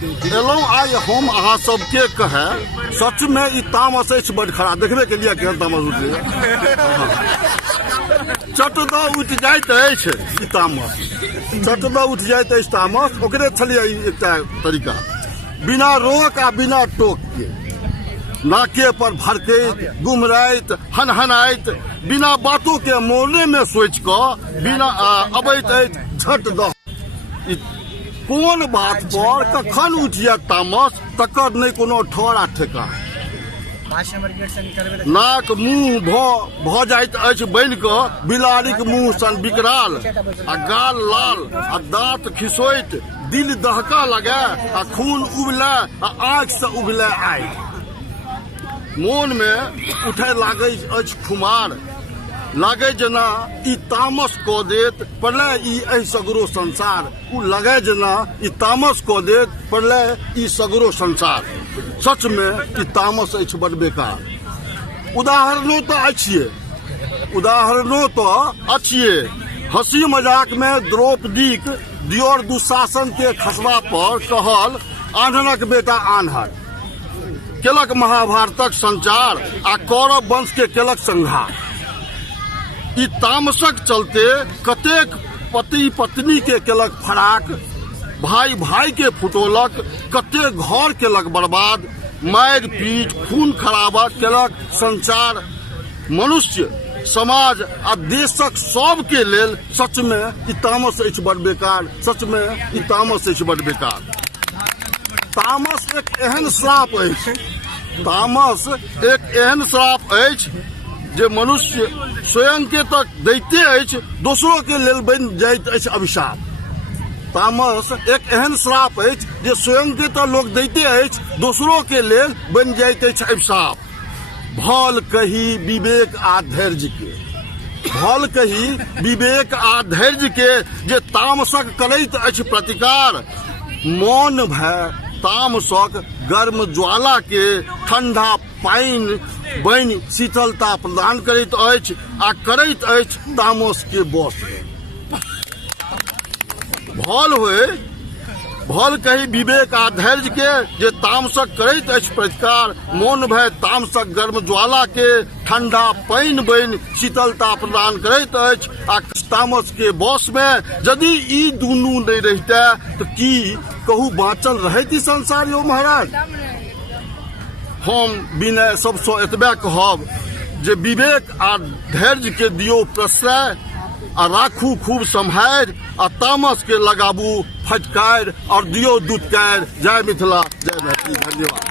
एलहुँ आइ हम अहाँ सबके कहे सच में ई तामस अछि बड़ खराब। देखबे के लिए केहन तामस उठलै, चट दऽ उठि जाइत अछि ई तामस, चट दऽ उठि जाइत अछि तामस। ओकरे छलियै एकटा तरीका, बिना रोक आ बिना टोक के नाके पर भड़कैत, गुमराइत, हनहनाइत, बिना बातों के मोने में सोच कऽ बिना अबैत अछि झट दऽ। कोन बात पर कखन उठि जायत तामस तकर नहीं कोनो ठौर आ ठेका। नाक मुँह भऽ जाइत अछि बनि कऽ बिलाड़िक मुँह सन विकराल, आ गाल लाल आ दाँत खिसोइत, दिल दहका लगे आ खून उबले आ आँखि से उबले आइ। मोन में उठे लागे अछि खुमार, लागे जना ई तामस कऽ देत प्रलय ई एहि सगरो संसार। उ लगे जना ई तामस कऽ देत प्रलय ई सगरो संसार। सच में ई तामस अछि बड़ बेकार। उदाहरणों तो अच्छिए। हंसी मजाक में द्रौपदीक दियोर दुशासन के खसबा पर कहल आन्हरक बेटा आन्हर, केलक महाभारतक संचार आ कौरव वंश के केलक संहार। ई तामसक चलते कतेक पति पत्नी के केलक फराक, भाई भाई के फुटोलक, कतेक घर केलक बर्बाद, मारि पीट खून खराबा केलक संचार। मनुष्य समाज आ देशक सब के लेल सच में ई तामस अछि बड़ बेकार। सच में ई तामस अछि बड़ बेकार। तामस एक एहन श्राप अछि, तामस एक एहन श्राप अछि जे मनुष्य स्वयं के तक दैते अछि, दोसरों के लेल बनि जाइत अछि अभिशाप। तामस एक एहन श्राप अछि जे स्वयं के तो लोग दैते अछि, दोसरों के लेल बनि जाइत अछि अभिशाप। भल कही विवेक आ धैर्य के, भल कही विवेक आ धैर्य के जे तामसक करैत अछि प्रतिकार। मौन भय तामसक गर्म ज्वाला के ठंडा पानि बनि शीतलता प्रदान करैत अछि आ करैत अछि तामस के बस। भल कही विवेक आ धैर्य के जे तामसक करैत अछि प्रतिकार। मौन भय तामसक गर्म ज्वाला के ठंडा पानि बनि शीतलता प्रदान करैत अछि आ तामस के बस में यदि ई दुनू नहीं रहिते तो की कहू बाँचल रहैत ई संसार यौ महाराज। हम विनय सबसँ एतबे कहब जे विवेक आ धैर्य के दियो प्रश्रय आ राखू खूब सम्हारि आ तामस के लगाबू फटकार और दियो दुत्कार। जय मिथिला, जय मैथिली। धन्यवाद।